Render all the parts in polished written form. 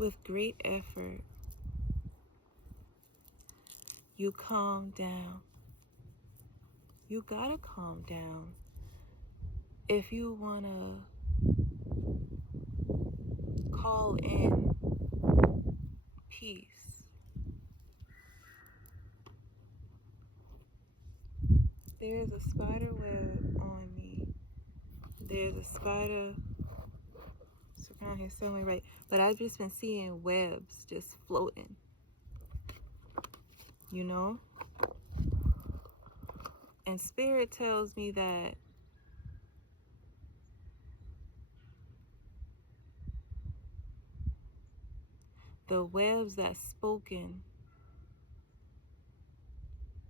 with great effort, you calm down. You gotta calm down if you wanna call in peace. There's a spider web on me. There's a spider around here somewhere, right? But I've just been seeing webs just floating, you know? And Spirit tells me that the webs that's spoken,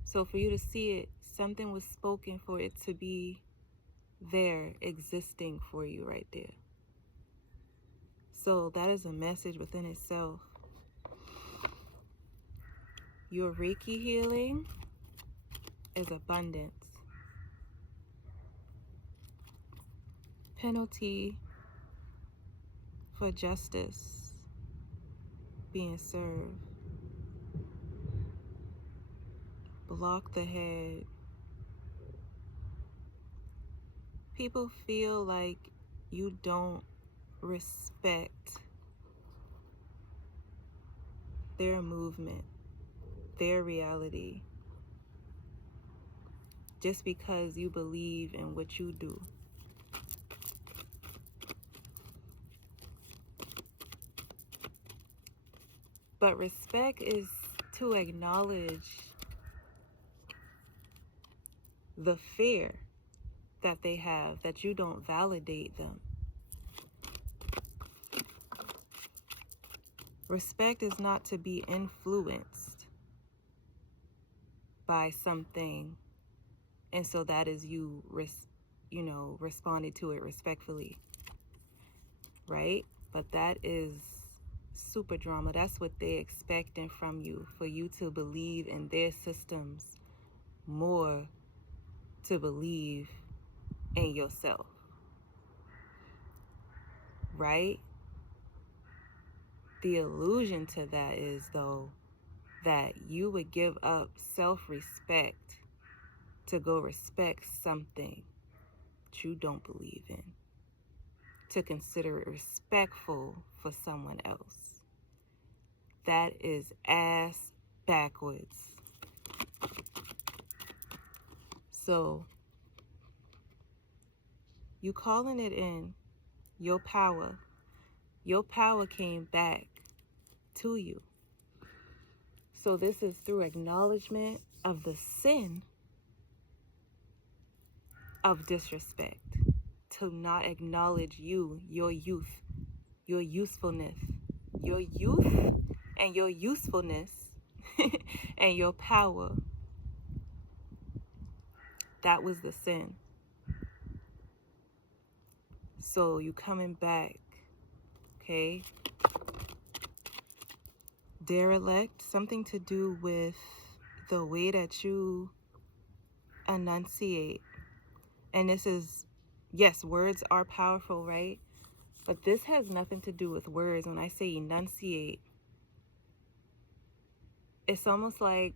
so for you to see it, something was spoken for it to be there, existing for you right there. So that is a message within itself. Your Reiki healing is abundance. Penalty for justice being served. Block the head. People feel like you don't respect their movement, their reality, just because you believe in what you do. But respect is to acknowledge the fear that they have, that you don't validate them. Respect is not to be influenced by something, and so that is you responding to it respectfully, right? But that is super drama. That's what they expecting from you, for you to believe in their systems more to believe in yourself, right? The illusion to that is, though, that you would give up self-respect to go respect something that you don't believe in, to consider it respectful for someone else. That is ass backwards. So, you calling it in, your power came back to you. So this is through acknowledgement of the sin of disrespect, to not acknowledge you, your youth, your usefulness, your youth and your usefulness and your power. That was the sin. So you coming back, okay? Derelict, something to do with the way that you enunciate. And this is, yes, words are powerful, right? But this has nothing to do with words. When I say enunciate, it's almost like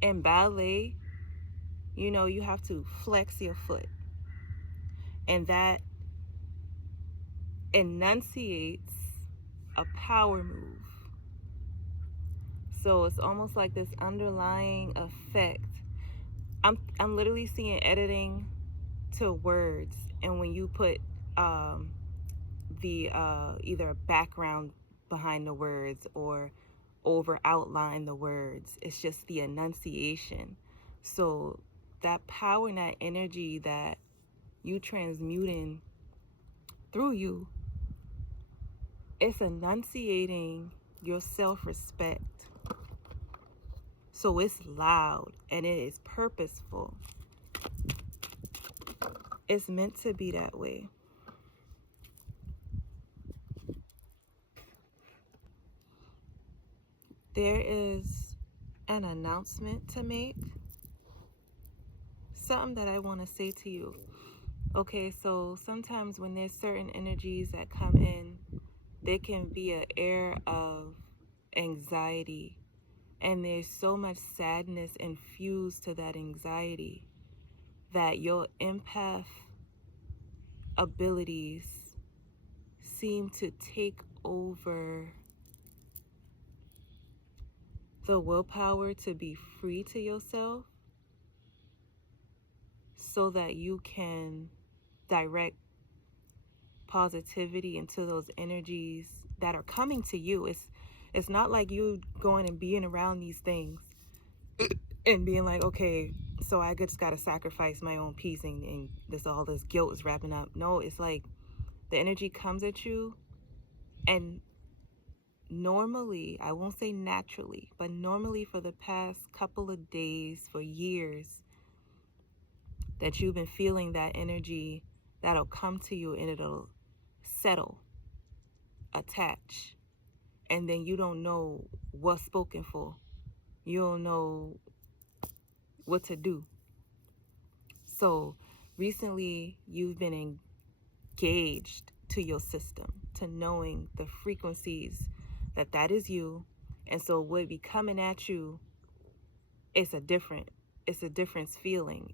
in ballet, you have to flex your foot. And that enunciates a power move. So it's almost like this underlying effect. I'm literally seeing editing to words, and when you put the either background behind the words or over outline the words, it's just the enunciation. So that power and that energy that you transmuting through you, it's enunciating your self-respect. So it's loud and it is purposeful. It's meant to be that way. There is an announcement to make. Something that I want to say to you. Okay, so sometimes when there's certain energies that come in there can be an air of anxiety, and there's so much sadness infused to that anxiety that your empath abilities seem to take over the willpower to be free to yourself so that you can direct positivity into those energies that are coming to you. It's not like you going and being around these things and being like, okay, so I just gotta sacrifice my own peace and all this guilt is wrapping up. No, it's like the energy comes at you, and normally, I won't say naturally, but normally for the past couple of days, for years, that you've been feeling that energy, that'll come to you and it'll settle, attach, and then you don't know what's spoken for. You don't know what to do. So recently you've been engaged to your system, to knowing the frequencies that is you. And so what be coming at you, it's a different feeling.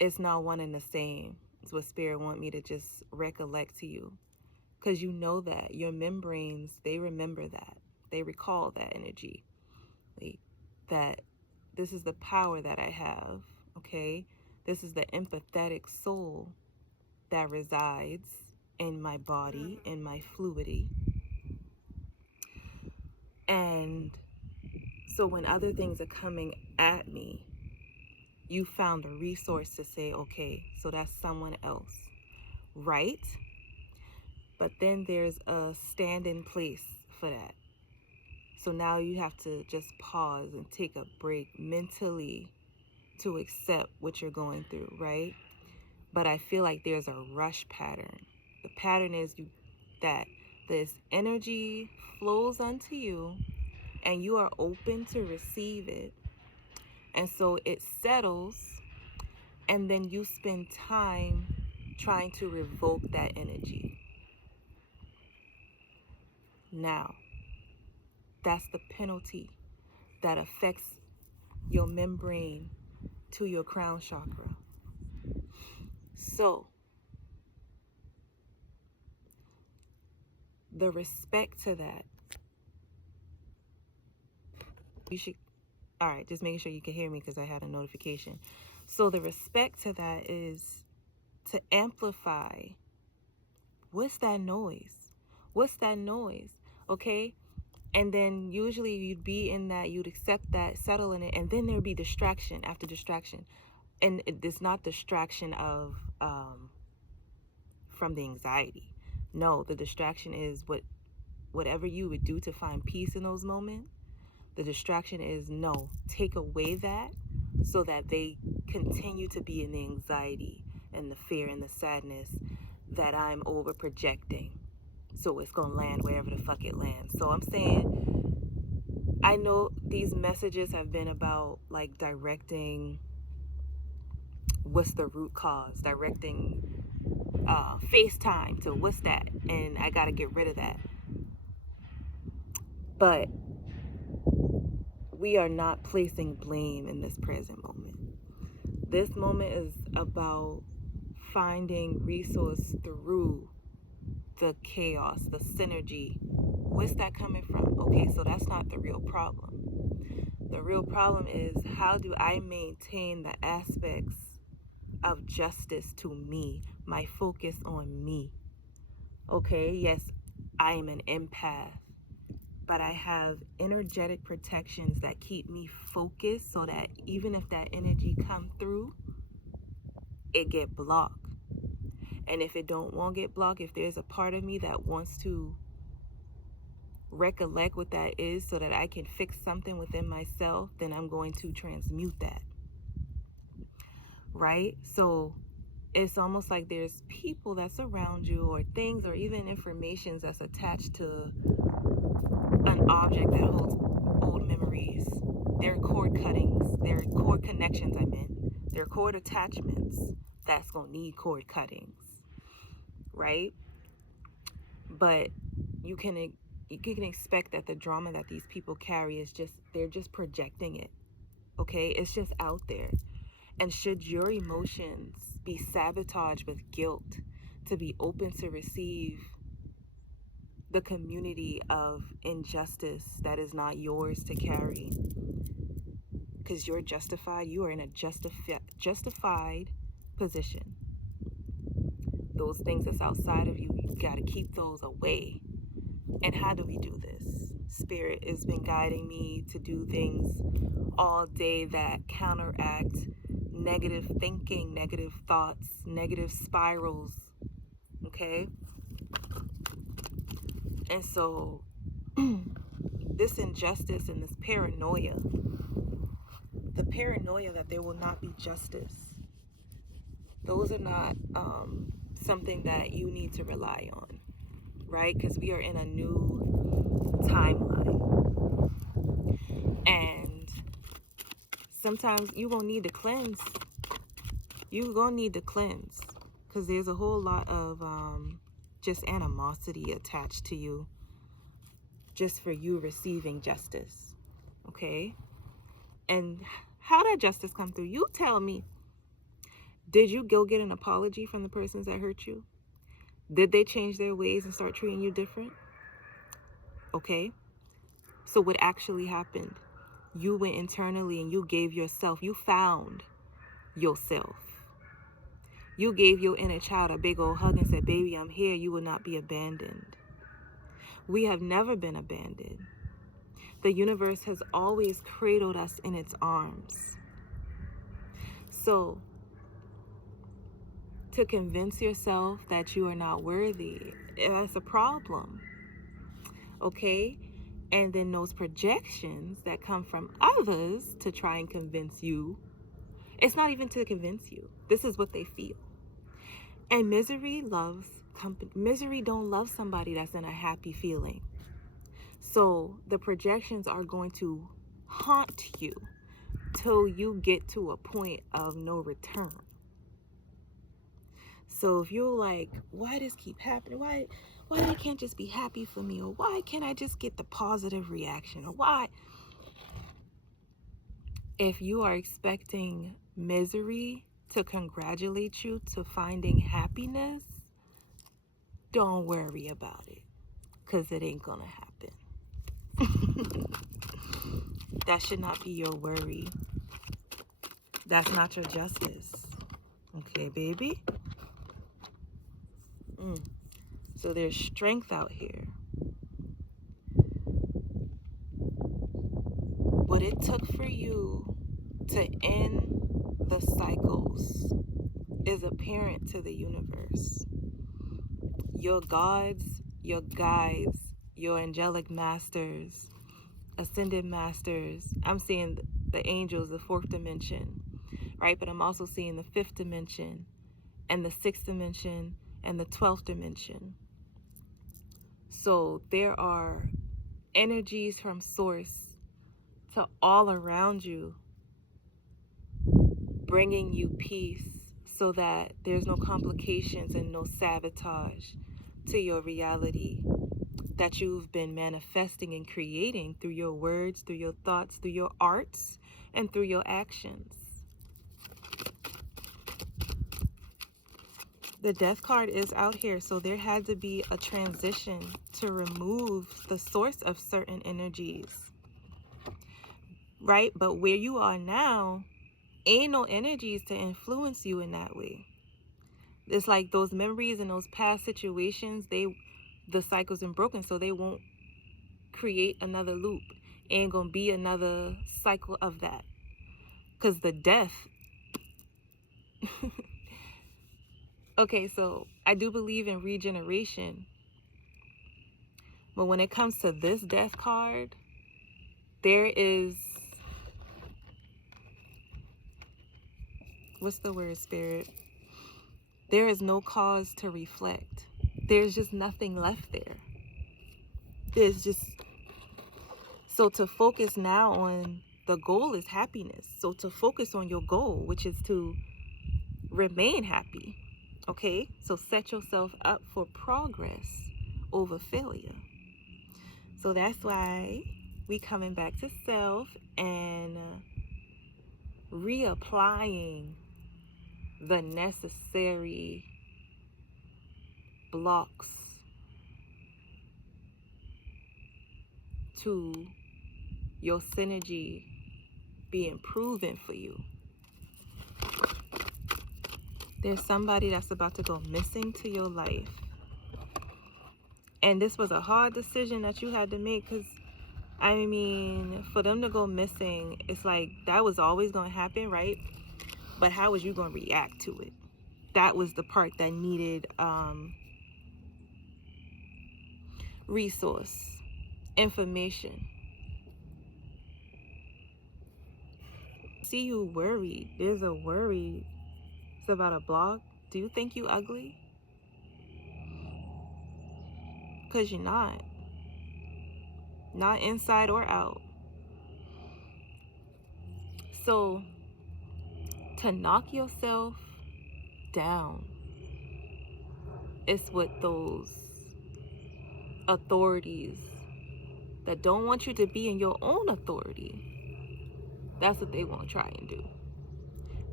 It's not one and the same. It's what Spirit want me to just recollect to you. Because you know that your membranes, they remember that. They recall that energy. That this is the power that I have, okay? This is the empathetic soul that resides in my body, in my fluidity. And so when other things are coming at me, you found a resource to say, okay, so that's someone else, right? But then there's a stand-in place for that. So now you have to just pause and take a break mentally to accept what you're going through, right? But I feel like there's a rush pattern. The pattern is that this energy flows unto you and you are open to receive it. And so it settles, and then you spend time trying to revoke that energy. Now, that's the penalty that affects your membrane to your crown chakra. So, the respect to that, you should, all right, just making sure you can hear me because I had a notification. So the respect to that is to amplify. What's that noise? What's that noise? Okay? And then usually you'd be in that, you'd accept that, settle in it, and then there'd be distraction after distraction. And it's not distraction of from the anxiety. No, the distraction is whatever you would do to find peace in those moments. The distraction is no, take away that so that they continue to be in the anxiety and the fear and the sadness that I'm over projecting. So it's gonna land wherever the fuck it lands. So I'm saying, I know these messages have been about like directing what's the root cause, directing FaceTime to what's that, and I gotta get rid of that. But we are not placing blame in this present moment. This moment is about finding resource through the chaos, the synergy. Where's that coming from? Okay, so that's not the real problem. The real problem is, how do I maintain the aspects of justice to me, my focus on me? Okay, yes, I am an empath, but I have energetic protections that keep me focused so that even if that energy come through, it get blocked. And if it won't get blocked, if there's a part of me that wants to recollect what that is so that I can fix something within myself, then I'm going to transmute that. Right? So it's almost like there's people that's around you, or things, or even information that's attached to an object that holds old memories. There are cord cuttings, there are cord connections, there are cord attachments that's gonna need cord cuttings, right? But you can expect that the drama that these people carry is just, they're just projecting it. Okay, it's just out there. And should your emotions be sabotaged with guilt to be open to receive the community of injustice that is not yours to carry, because you're justified, you are in a justified position. Those things that's outside of you, you got to keep those away. And how do we do this? Spirit has been guiding me to do things all day that counteract negative thinking, negative thoughts, negative spirals. Okay? And so this injustice and this paranoia, the paranoia that there will not be justice, those are not something that you need to rely on, right? Because we are in a new timeline. And sometimes you're going to need to cleanse. You're going to need to cleanse. Because there's a whole lot of just animosity attached to you just for you receiving justice. Okay? And how did justice come through? You tell me. Did you go get an apology from the persons that hurt you? Did they change their ways and start treating you different? Okay? So what actually happened? You went internally and you gave yourself, you found yourself. You gave your inner child a big old hug and said, baby, I'm here. You will not be abandoned. We have never been abandoned. The universe has always cradled us in its arms. So, to convince yourself that you are not worthy, that's a problem. Okay? And then those projections that come from others to try and convince you, it's not even to convince you. This is what they feel. And misery loves company. Misery don't love somebody that's in a happy feeling. So the projections are going to haunt you till you get to a point of no return. So if you're like, why does keep happening? Why they can't just be happy for me? Or why can't I just get the positive reaction? Or why? If you are expecting misery to congratulate you to finding happiness, don't worry about it, because it ain't gonna happen. That should not be your worry. That's not your justice. Okay, baby? So there's strength out here. What it took for you to end the cycles is apparent to the universe. Your gods, your guides, your angelic masters, ascended masters. I'm seeing the angels, the fourth dimension, right? But I'm also seeing the fifth dimension and the sixth dimension and the 12th dimension. So there are energies from source to all around you, bringing you peace so that there's no complications and no sabotage to your reality that you've been manifesting and creating through your words, through your thoughts, through your arts, and through your actions. The death card is out here, so there had to be a transition to remove the source of certain energies, right? But where you are now, ain't no energies to influence you in that way. It's like those memories and those past situations, the cycle's been broken, so they won't create another loop. Ain't gonna be another cycle of that, because the death. Okay, so I do believe in regeneration, but when it comes to this death card, there is, what's the word, Spirit? There is no cause to reflect. There's just nothing left there. There's just, so to focus now on, the goal is happiness. So to focus on your goal, which is to remain happy, okay? So set yourself up for progress over failure. So that's why we coming back to self and reapplying the necessary blocks to your synergy being proven for you. There's somebody that's about to go missing to your life. And this was a hard decision that you had to make, because, I mean, for them to go missing, it's like that was always going to happen, right? But how was you going to react to it? That was the part that needed resource, information. See you worried. There's a worry. It's about a blog. Do you think you ugly? Because you're not. Not inside or out. So, to knock yourself down is what those authorities that don't want you to be in your own authority, that's what they want to try and do.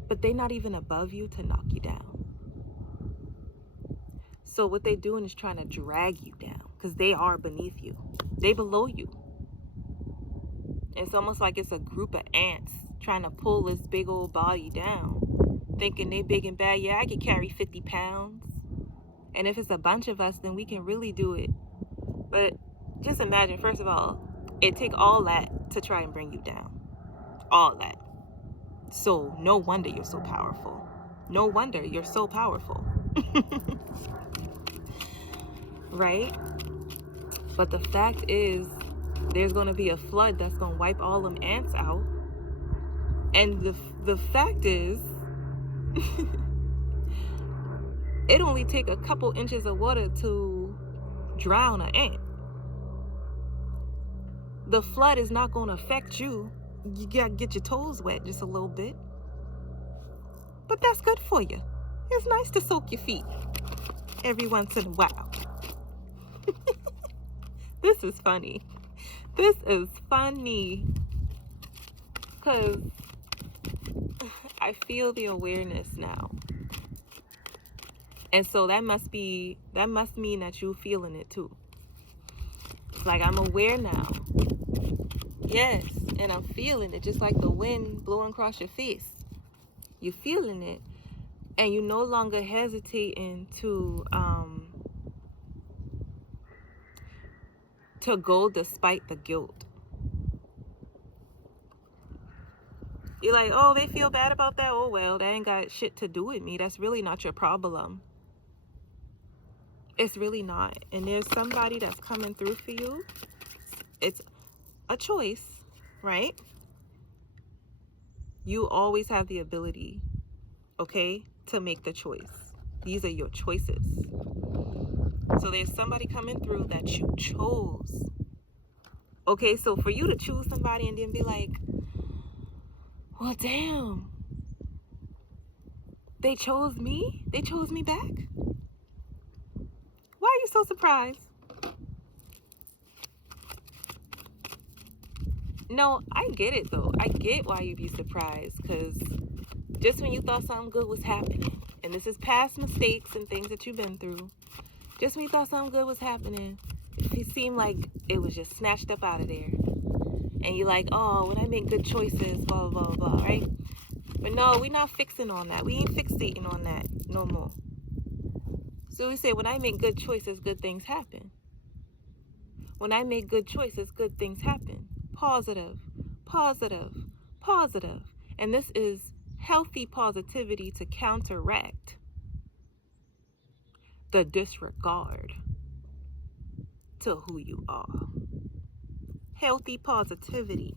But they're not even above you to knock you down. So what they're doing is trying to drag you down, because they are beneath you. They below you. It's almost like it's a group of ants trying to pull this big old body down, thinking they big and bad. Yeah, I can carry 50 pounds. And if it's a bunch of us, then we can really do it. But just imagine, first of all, it take all that to try and bring you down. All that. So no wonder you're so powerful. No wonder you're so powerful. Right? But the fact is, there's going to be a flood that's going to wipe all them ants out. And the fact is, it only take a couple inches of water to drown an ant. The flood is not going to affect you. You got to get your toes wet just a little bit. But that's good for you. It's nice to soak your feet every once in a while. This is funny. This is funny. Because I feel the awareness now. And so that must mean that you're feeling it too. It's like, I'm aware now. Yes, and I'm feeling it, just like the wind blowing across your face. You're feeling it, and you're no longer hesitating to go despite the guilt. You're like, oh, they feel bad about that. Oh, well, that ain't got shit to do with me. That's really not your problem. It's really not. And there's somebody that's coming through for you. It's a choice, right? You always have the ability, okay, to make the choice. These are your choices. So there's somebody coming through that you chose. Okay, so for you to choose somebody and then be like, well, damn, they chose me? They chose me back? Why are you so surprised? No, I get it though. I get why you'd be surprised, because just when you thought something good was happening, and this is past mistakes and things that you've been through, just when you thought something good was happening, it seemed like it was just snatched up out of there. And you're like, oh, when I make good choices, blah, blah, blah, blah, right? But no, we're not fixing on that. We ain't fixating on that no more. So we say, when I make good choices, good things happen. When I make good choices, good things happen. Positive, positive, positive. And this is healthy positivity to counteract the disregard to who you are. Healthy positivity.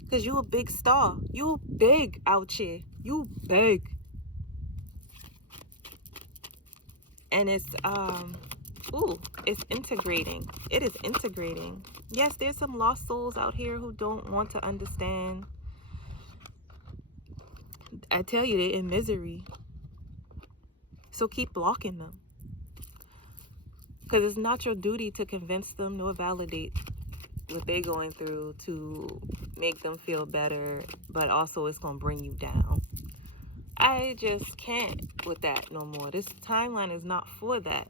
Because you a big star. You big out here. You big. And it's it's integrating. It is integrating. Yes, there's some lost souls out here who don't want to understand. I tell you, they're in misery. So keep blocking them. Because it's not your duty to convince them nor validate what they're going through to make them feel better, but also it's going to bring you down. I just can't with that no more. This timeline is not for that.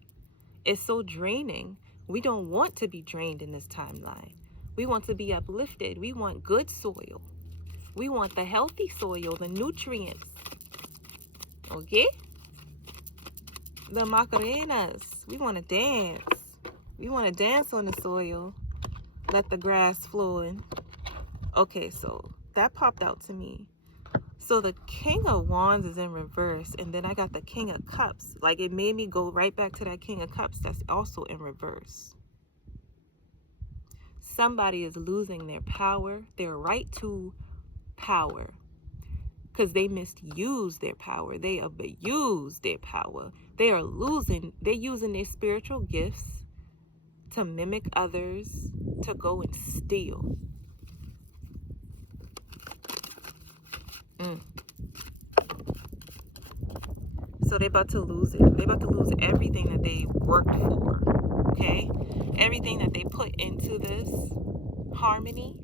It's so draining. We don't want to be drained in this timeline. We want to be uplifted. We want good soil. We want the healthy soil, the nutrients. Okay? The Macarenas. We want to dance. We want to dance on the soil. Let the grass flowing. Okay, so that popped out to me. So the King of Wands is in reverse, and then I got the King of Cups. Like, it made me go right back to that King of Cups that's also in reverse. Somebody is losing their power, their right to power, because they misused their power. They abused their power. They're using their spiritual gifts to mimic others, to go and steal. So they're about to lose it. They're about to lose everything that they worked for, okay? Everything that they put into this harmony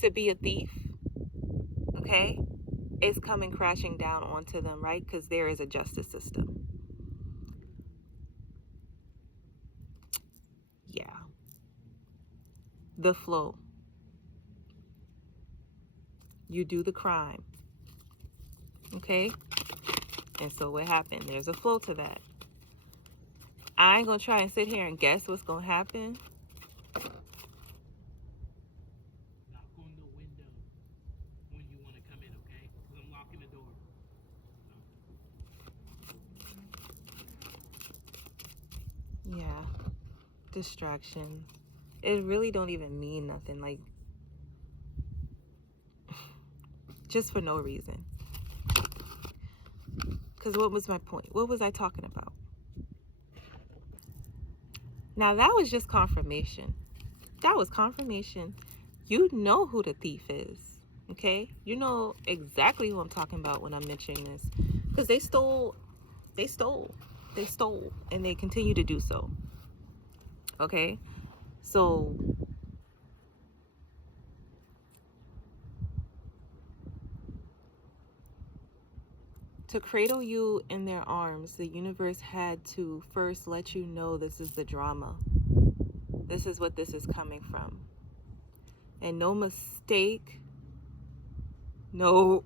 to be a thief, okay? It's coming crashing down onto them, right? Because there is a justice system. Yeah. The flow. You do the crime, okay? And so what happened? There's a flow to that. I ain't gonna try and sit here and guess what's gonna happen. Knock on the window when you want to come in, okay? Because I'm locking the door. Yeah. Distraction. It really don't even mean nothing. Like, just for no reason. Because what was my point? What was I talking about? Now, that was just confirmation. That was confirmation. You know who the thief is, okay? You know exactly who I'm talking about when I'm mentioning this. Because they stole, and they continue to do so, okay? So, to cradle you in their arms, the universe had to first let you know this is the drama. This is what this is coming from. And no mistake, no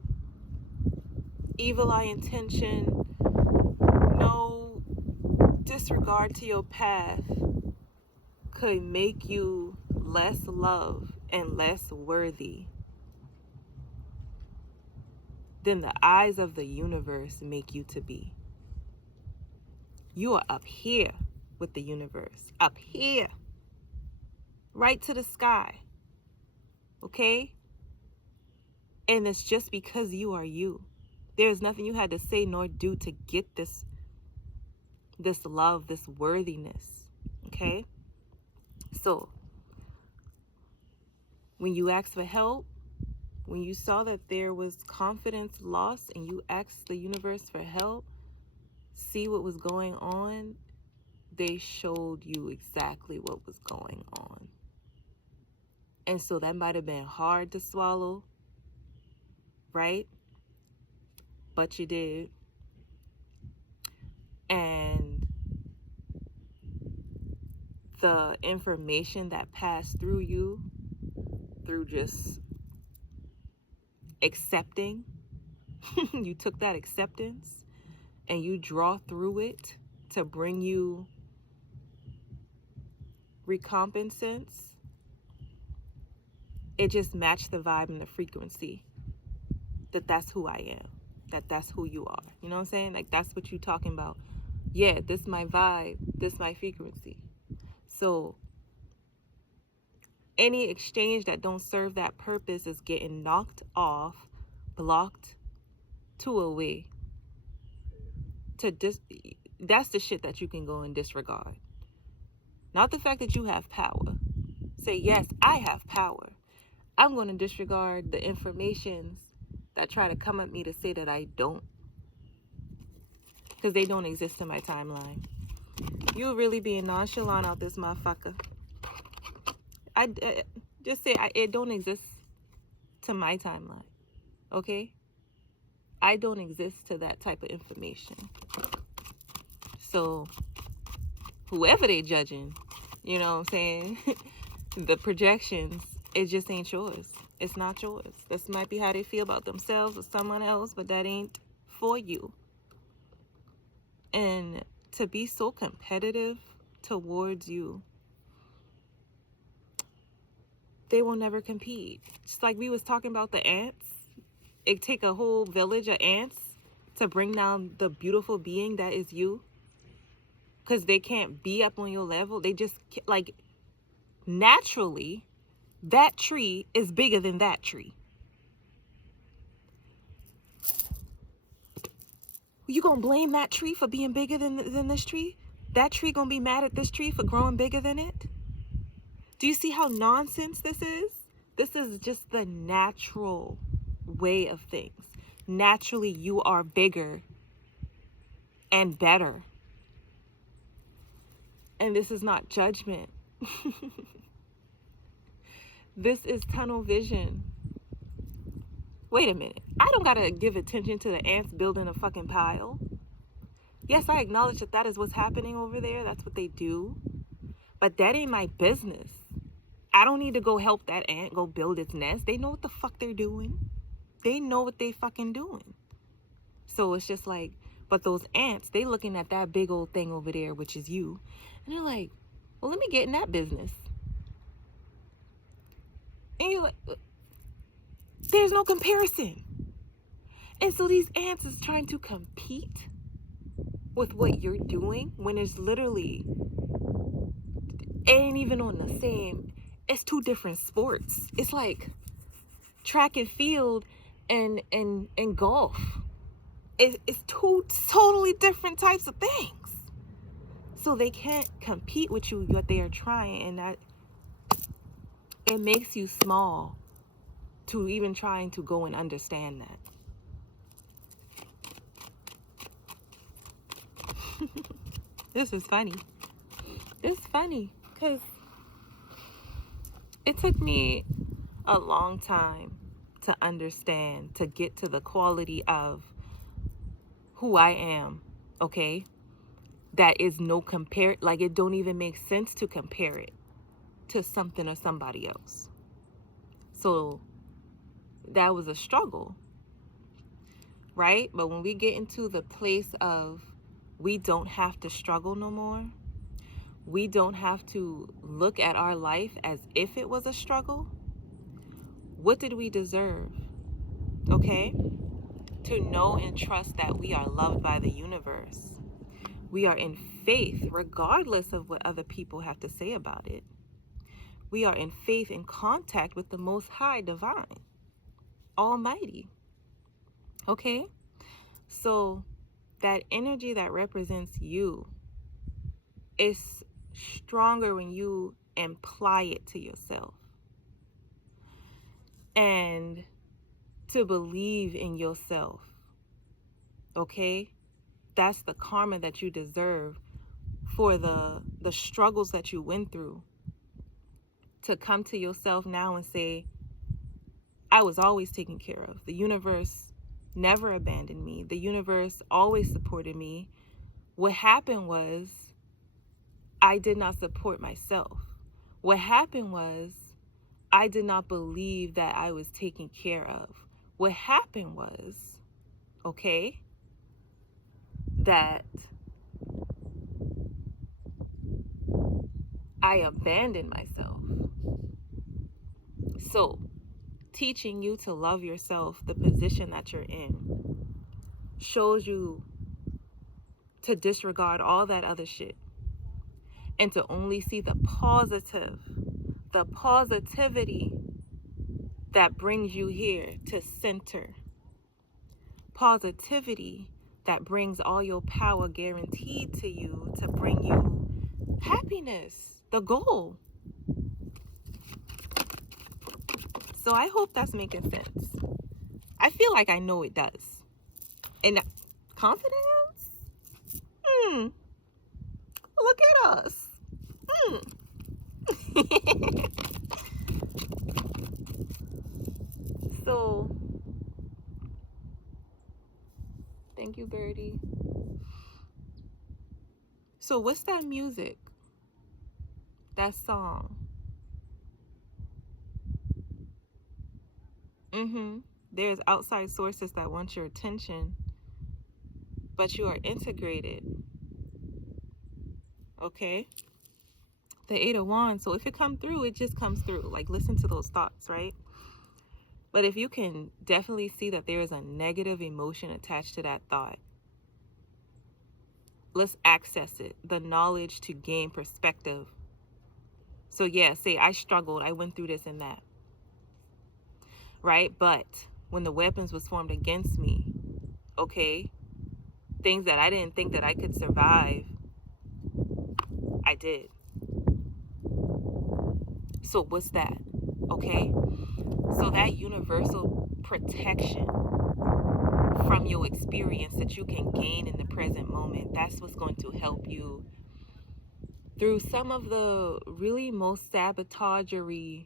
evil eye intention, no disregard to your path could make you less loved and less worthy than the eyes of the universe make you to be. You are up here with the universe, up here, right to the sky, okay? And it's just because you are you. There's nothing you had to say nor do to get this love, this worthiness, okay? So, when you asked for help, when you saw that there was confidence lost and you asked the universe for help, see what was going on, they showed you exactly what was going on. And so that might have been hard to swallow, right? But you did. And the information that passed through you, through just accepting, you took that acceptance and you draw through it to bring you recompensance. It just matched the vibe and the frequency that that's who I am, that's who you are. You know what I'm saying? Like, that's what you're talking about. Yeah, this my vibe, this my frequency. So any exchange that don't serve that purpose is getting knocked off, blocked, to away. That's the shit that you can go and disregard. Not the fact that you have power. Say, yes, I have power. I'm going to disregard the informations that try to come at me to say that I don't. Because they don't exist in my timeline. You really being nonchalant out this motherfucker. I just say it don't exist to my timeline. Okay? I don't exist to that type of information. So whoever they judging, you know what I'm saying? The projections, it just ain't yours. It's not yours. This might be how they feel about themselves or someone else, but that ain't for you. And to be so competitive towards you, they will never compete. Just like we was talking about the ants. It take a whole village of ants to bring down the beautiful being that is you. Because they can't be up on your level. They just, like, naturally, that tree is bigger than that tree. You gonna blame that tree for being bigger than this tree? That tree gonna be mad at this tree for growing bigger than it? Do you see how nonsense this is? This is just the natural way of things. Naturally, you are bigger and better. And this is not judgment. This is tunnel vision. Wait a minute. I don't gotta give attention to the ants building a fucking pile. Yes, I acknowledge that that is what's happening over there. That's what they do. But that ain't my business. I don't need to go help that ant go build its nest. They know what the fuck they're doing. They know what they fucking doing. So it's just like, but those ants, they looking at that big old thing over there, which is you. And they're like, well, let me get in that business. And you're like, there's no comparison. And so these ants is trying to compete with what you're doing when it's literally, it ain't even on the same, it's two different sports. It's like track and field and golf. It's two totally different types of things. So they can't compete with you, but they are trying, and that it makes you small to even trying to go and understand that. This is funny. It's funny because it took me a long time to understand, to get to the quality of who I am, okay? That is no compare, like it don't even make sense to compare it to something or somebody else. So that was a struggle, right? But when we get into the place of we don't have to struggle no more, we don't have to look at our life as if it was a struggle. What did we deserve? Okay? To know and trust that we are loved by the universe. We are in faith regardless of what other people have to say about it. We are in faith, in contact with the Most High Divine, Almighty. Okay? So that energy that represents you is stronger when you imply it to yourself. And to believe in yourself. Okay? That's the karma that you deserve for the struggles that you went through. To come to yourself now and say, I was always taken care of. The universe never abandoned me. The universe always supported me. What happened was I did not support myself. What happened was I did not believe that I was taken care of. What happened was, okay, that I abandoned myself. So, teaching you to love yourself, the position that you're in, shows you to disregard all that other shit and to only see the positive, the positivity that brings you here to center. Positivity that brings all your power guaranteed to you to bring you happiness, the goal. So I hope that's making sense. I feel like I know it does. And confidence? Look at us. So, thank you, Birdie. So, what's that music? That song? There's outside sources that want your attention, but you are integrated. Okay? The Eight of Wands. So if it come through, it just comes through. Like, listen to those thoughts, right? But if you can definitely see that there is a negative emotion attached to that thought, let's access it. The knowledge to gain perspective. So yeah, say I struggled, I went through this and that, right? But when the weapons was formed against me, okay, things that I didn't think that I could survive, I did. So what's that? Okay? So that universal protection from your experience that you can gain in the present moment, that's what's going to help you through some of the really most sabotagery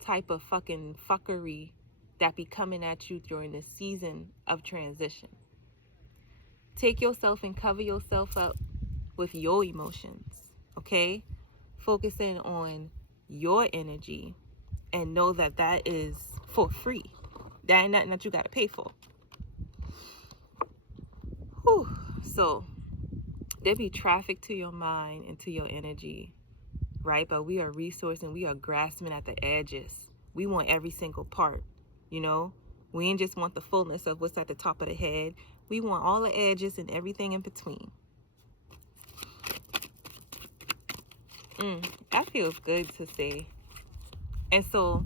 type of fucking fuckery that be coming at you during this season of transition. Take yourself and cover yourself up with your emotions, okay? Focusing on your energy and know that that is for free. That ain't nothing that you gotta pay for. Whew. So there be traffic to your mind and to your energy, right? But we are resourcing, we are grasping at the edges. We want every single part, you know? We ain't just want the fullness of what's at the top of the head. We want all the edges and everything in between. That feels good to say. And so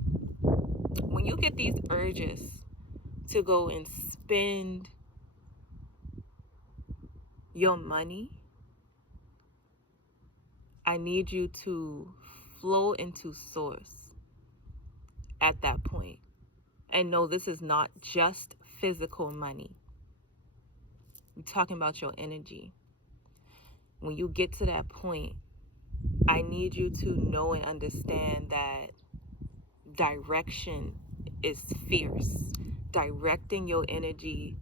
when you get these urges to go and spend your money, I need you to flow into source at that point. And no, this is not just physical money. I'm talking about your energy. When you get to that point, I need you to know and understand that direction is fierce. Directing your energy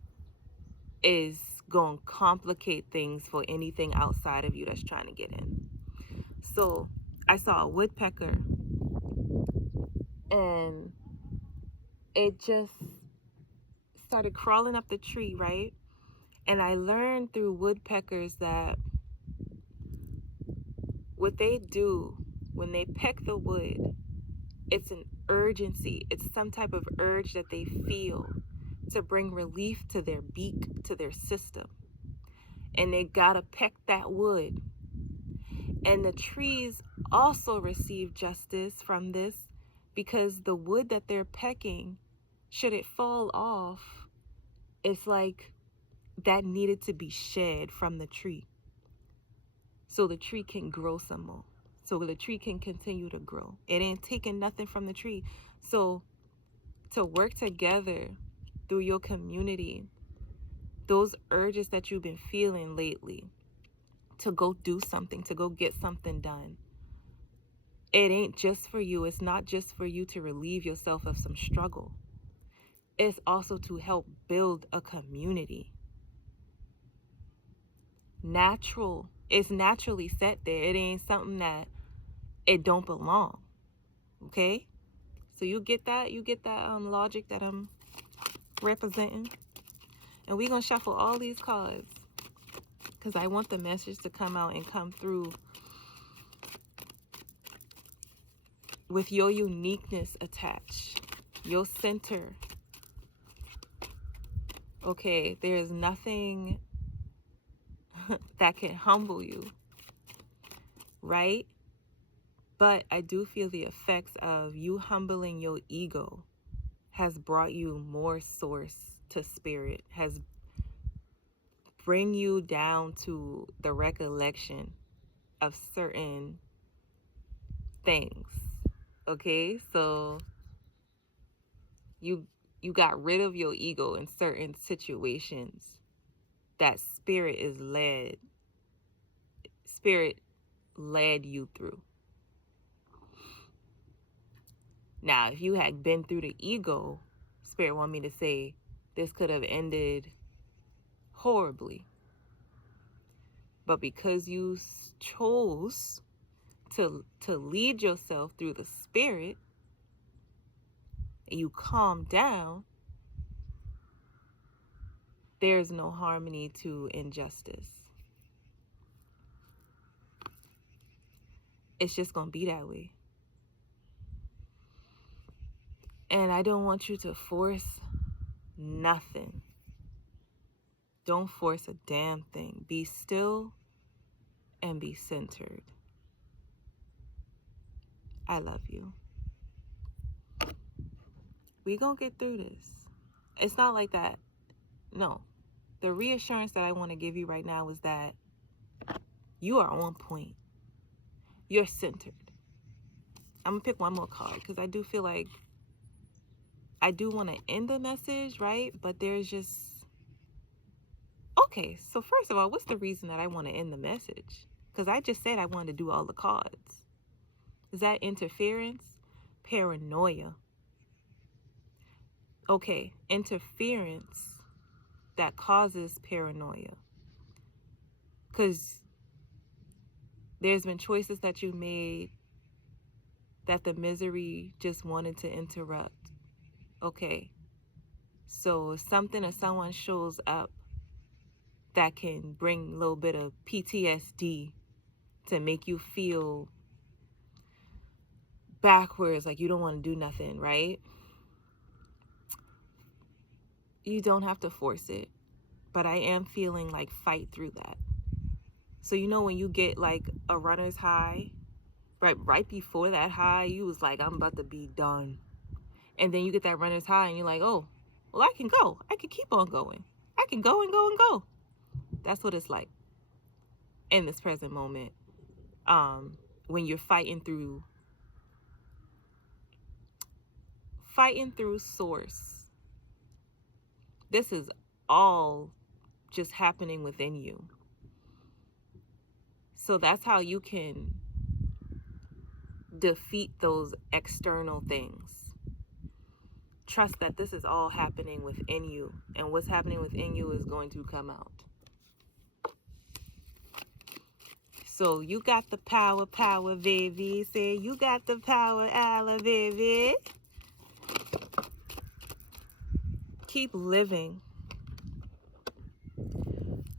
is going to complicate things for anything outside of you that's trying to get in. So I saw a woodpecker and it just started crawling up the tree, right? And I learned through woodpeckers that what they do when they peck the wood, it's an urgency. It's some type of urge that they feel to bring relief to their beak, to their system. And they gotta peck that wood. And the trees also receive justice from this because the wood that they're pecking, should it fall off, it's like that needed to be shed from the tree so the tree can grow some more, so the tree can continue to grow. It ain't taking nothing from the tree. So to work together through your community, those urges that you've been feeling lately to go do something, to go get something done, it ain't just for you. It's not just for you to relieve yourself of some struggle. It's also to help build a community. It's naturally set there. It ain't something that it don't belong. Okay? So you get that logic that I'm representing. And we're going to shuffle all these cards because I want the message to come out and come through with your uniqueness attached, your center. Okay, there is nothing that can humble you, right? But I do feel the effects of you humbling your ego has brought you more source to spirit, has bring you down to the recollection of certain things. Okay, so you got rid of your ego in certain situations that spirit is led. Spirit led you through. Now, if you had been through the ego, Spirit want me to say this could have ended horribly. But because you chose to lead yourself through the Spirit, and you calm down, there's no harmony to injustice. It's just going to be that way. And I don't want you to force nothing. Don't force a damn thing. Be still and be centered. I love you. We gonna get through this. It's not like that. No. The reassurance that I want to give you right now is that you are on point. You're centered. I'm gonna pick one more card because I do feel like I do want to end the message, right? But there's just... Okay, so first of all, what's the reason that I want to end the message? Because I just said I wanted to do all the cards. Is that interference? Paranoia. Okay, interference that causes paranoia. Because there's been choices that you made that the misery just wanted to interrupt. Okay, so if something or someone shows up that can bring a little bit of PTSD to make you feel backwards, like you don't want to do nothing, right? You don't have to force it, but I am feeling like fight through that. So you know when you get like a runner's high, right before that high, you was like, I'm about to be done. And then you get that runner's high and you're like, oh, well, I can go. I can keep on going. I can go and go and go. That's what it's like in this present moment. When you're fighting through source. This is all just happening within you. So that's how you can defeat those external things. Trust that this is all happening within you, and what's happening within you is going to come out. So you got the power, baby. Say you got the power, Allah, baby. Keep living.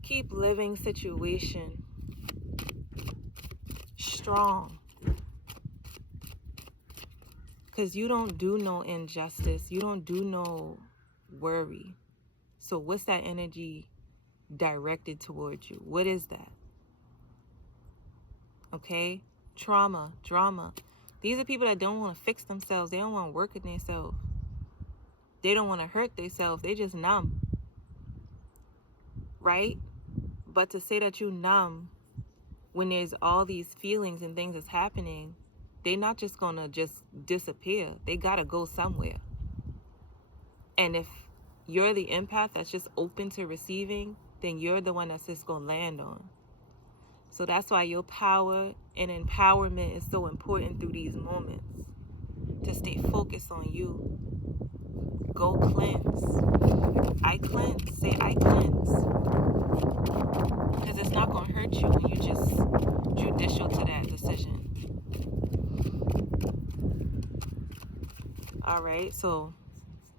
Keep living situation strong. Because you don't do no injustice. You don't do no worry. So what's that energy directed towards you? What is that? Okay? Trauma, drama. These are people that don't want to fix themselves. They don't want to work on themselves. They don't want to hurt themselves. They just numb. Right? But to say that you numb when there's all these feelings and things that's happening, they're not just going to just disappear. They got to go somewhere. And if you're the empath that's just open to receiving, then you're the one that's just going to land on. So that's why your power and empowerment is so important through these moments. To stay focused on you. Go cleanse. I cleanse. Say I cleanse. Because it's not going to hurt you when you just judicial to that decision. All right, so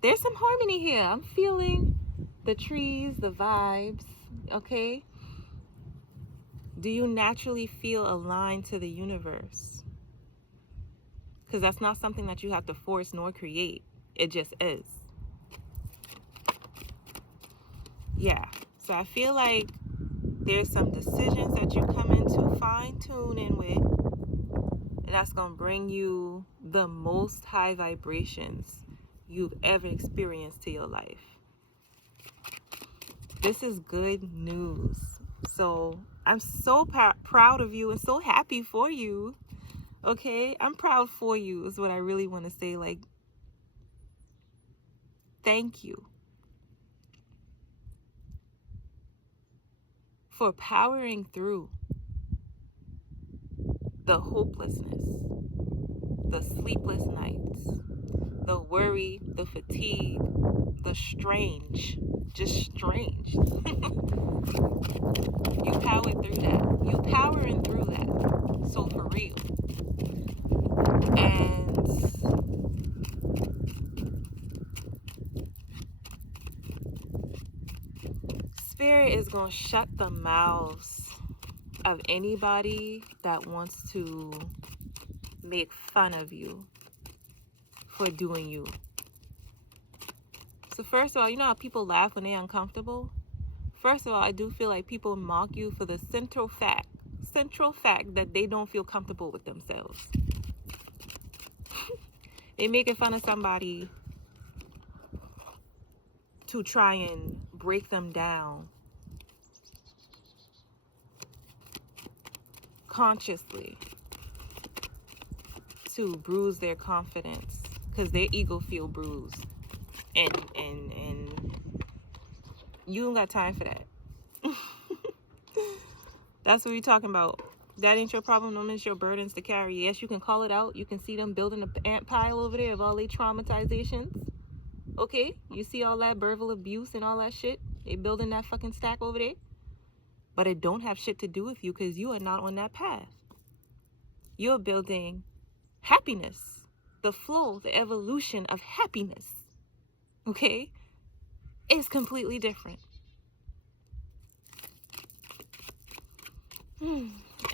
there's some harmony here. I'm feeling the trees, the vibes, okay? Do you naturally feel aligned to the universe? Because that's not something that you have to force nor create. It just is. Yeah, so I feel like there's some decisions that you come into fine-tuning with, and that's going to bring you the most high vibrations you've ever experienced to your life. This is good news. So I'm so proud of you and so happy for you. Okay, I'm proud for you is what I really want to say. Like, thank you for powering through. the hopelessness, the sleepless nights, the worry, the fatigue, the strange, just strange. You powered through that. You powering through that. So for real. And Spirit is going to shut the mouths of anybody that wants to make fun of you for doing you. So first of all, you know how people laugh when they're uncomfortable? First of all, I do feel like people mock you for the central fact that they don't feel comfortable with themselves. They making fun of somebody to try and break them down consciously, to bruise their confidence because their ego feel bruised, and you don't got time for that. That's what we're talking about. That ain't your problem. No, it's your burdens to carry. Yes, you can call it out. You can see them building an ant pile over there of all their traumatizations. Okay, you see all that verbal abuse and all that shit. They building that fucking stack over there. But it don't have shit to do with you because you are not on that path. You're building happiness, the flow, the evolution of happiness. Okay, it's completely different.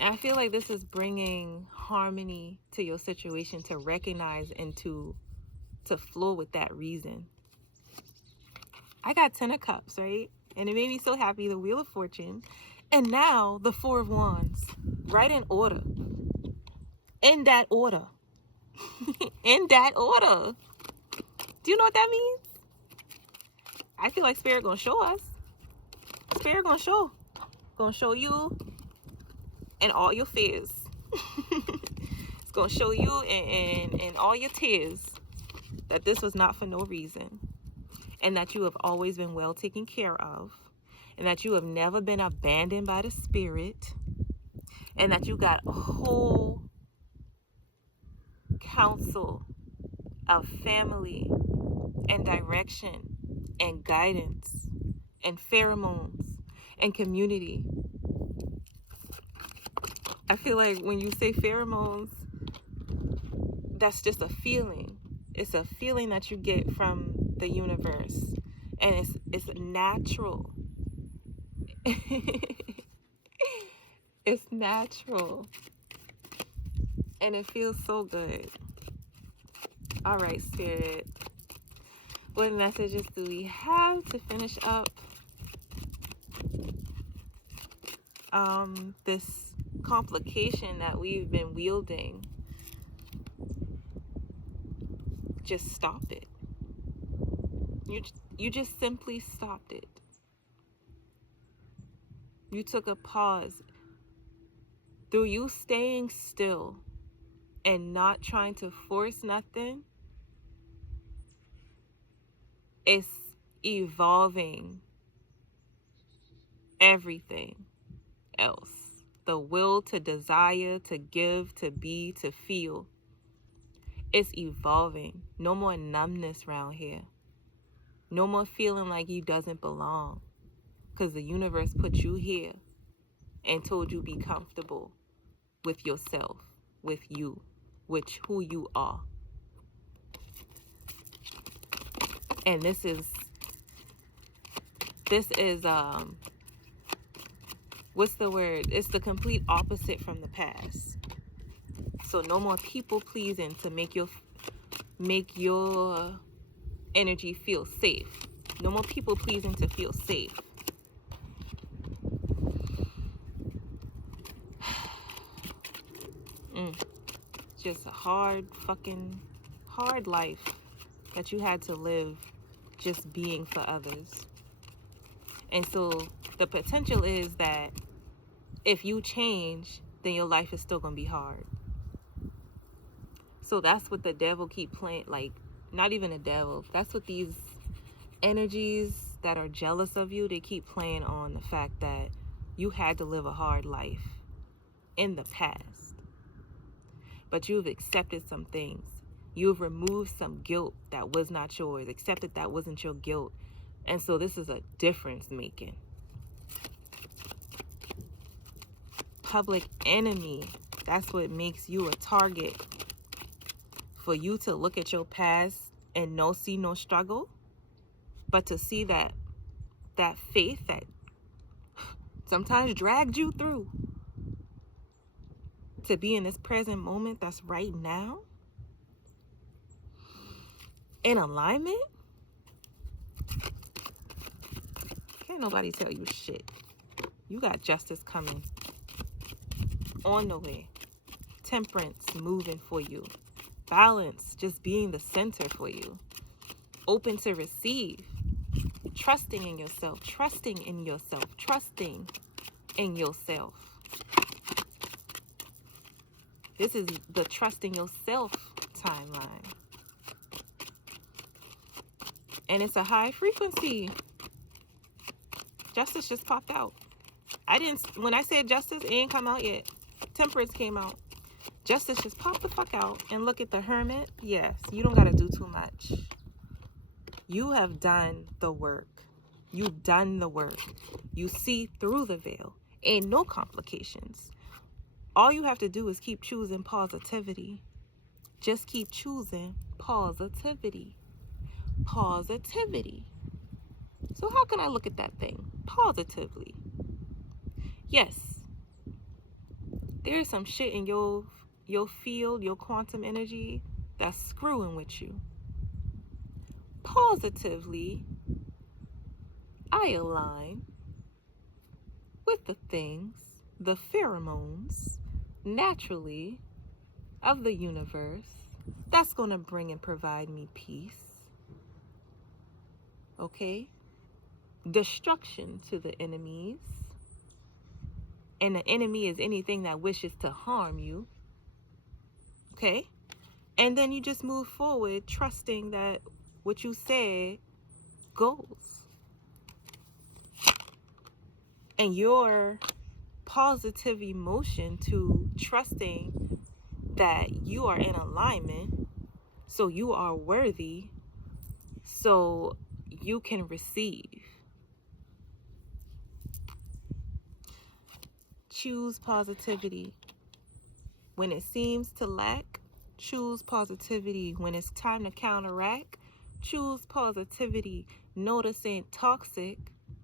I feel like this is bringing harmony to your situation, to recognize and to flow with that reason. I got 10 of Cups, right? And it made me so happy, the Wheel of Fortune. And now the Four of Wands, right in order. In that order. In that order. Do you know what that means? I feel like Spirit gonna show us. Spirit gonna show. Gonna show you and all your fears. It's gonna show you and all your tears that this was not for no reason, and that you have always been well taken care of, and that you have never been abandoned by the Spirit, and that you got a whole counsel of family and direction and guidance and pheromones and community. I feel like when you say pheromones, that's just a feeling. It's a feeling that you get from the universe, and it's natural. It's natural, and it feels so good. All right, Spirit, what messages do we have to finish up this complication that we've been wielding? Just stop it. You just simply stopped it. You took a pause. Through you staying still and not trying to force nothing, it's evolving everything else. The will to desire, to give, to be, to feel. It's evolving. No more numbness around here. No more feeling like you doesn't belong. Because the universe put you here and told you be comfortable with yourself, with you, with who you are. And this is what's the word? It's the complete opposite from the past. So no more people pleasing to make your energy feel safe. No more people pleasing to feel safe. Just a hard life that you had to live just being for others. And so the potential is that if you change, then your life is still gonna be hard. So that's what the devil keep playing, like, not even a devil, that's what these energies that are jealous of you, they keep playing on the fact that you had to live a hard life in the past. but you've accepted some things. You've removed some guilt that was not yours, accepted that wasn't your guilt. And so this is a difference making. Public enemy. That's what makes you a target. For you to look at your past and see no struggle, but to see that faith that sometimes dragged you through to be in this present moment that's right now in alignment. Can't nobody tell you shit. You got justice coming on the way. Temperance moving for you. Balance just being the center for you. Open to receive. Trusting in yourself. Trusting in yourself. Trusting in yourself. This is the trusting yourself timeline. And it's a high frequency. Justice just popped out. When I said justice, it ain't come out yet. Temperance came out. Justice just popped the fuck out. And look at the Hermit. Yes, you don't gotta do too much. You have done the work. You've done the work. You see through the veil. Ain't no complications. All you have to do is keep choosing positivity. Just keep choosing positivity. Positivity. So how can I look at that thing positively? Yes, there's some shit in your field, your quantum energy, that's screwing with you. Positively, I align with the things, the pheromones, naturally, of the universe, that's going to bring and provide me peace. Okay? Destruction to the enemies. And the enemy is anything that wishes to harm you. Okay? And then you just move forward, trusting that what you said goes. And your positive emotion to trusting that you are in alignment, so you are worthy, so you can receive. Choose positivity. When it seems to lack, choose positivity. When it's time to counteract, choose positivity. Noticing toxic,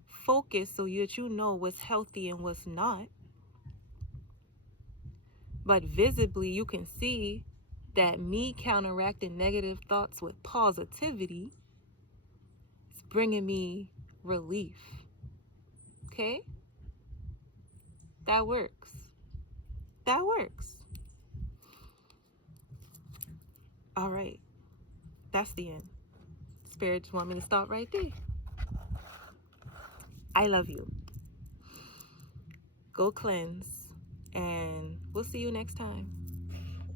focus so that you know what's healthy and what's not. But visibly, you can see that me counteracting negative thoughts with positivity is bringing me relief. Okay? That works. That works. All right. That's the end. Spirits want me to stop right there. I love you. Go cleanse. And we'll see you next time.